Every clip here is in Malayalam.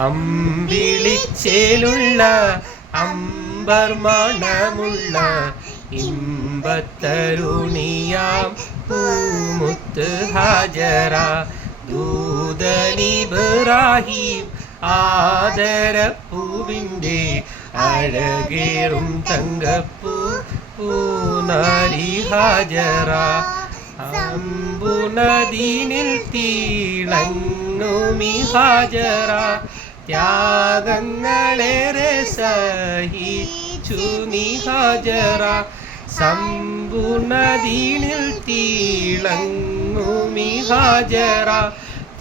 അമ്പിളിച്ചേലുള്ള അമ്പർ മണമുള്ള ഇമ്പത്തരുണിയാം പൂമുത്ത് ഹാജറ ദൂതനിബ്രാഹിം ആദരപ്പൂവിൻ്റെ അഴകേറും തങ്കപ്പൂ പൂനാരി ഹാജറ അമ്പുനദീനിൽ തീളങ്ങുമി ഹാജറ ത്യാഗങ്ങളേറെ സഹിച്ചു നീ ഹാജറ സമ്പൂർണദീനിൽ തീളങ്ങുമി ഹാജറ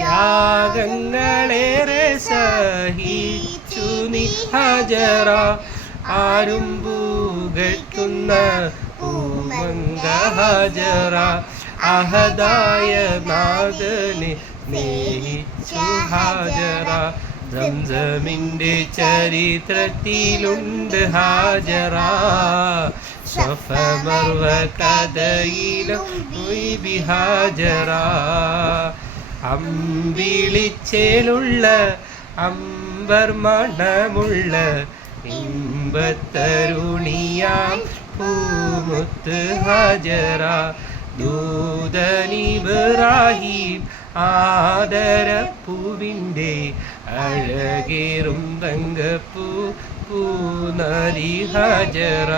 ത്യാഗങ്ങളേറെ സഹിച്ചു നീ ഹാജറ ആരും പൂകട്ടുന്ന പൂമങ്ക ഹാജറ അഹദായ നാഥനെ സ്നേഹിച്ചു ഹാജറ സംസമിൻ്റെ ചരിത്രത്തിലുണ്ട് ഹാജറ സഫ മർവ കഥയിലും ഹാജറ അമ്പിളിച്ചേലുള്ള അമ്പർ മണമുള്ള ഇമ്പത്തരുണിയാം പൂമുത്ത് ഹാജറ ദൂതനിബ്രാഹിം ആദരപ്പൂവിൻ്റെ അഴകേറും തങ്കപ്പൂ പൂനാരി ഹാജറ.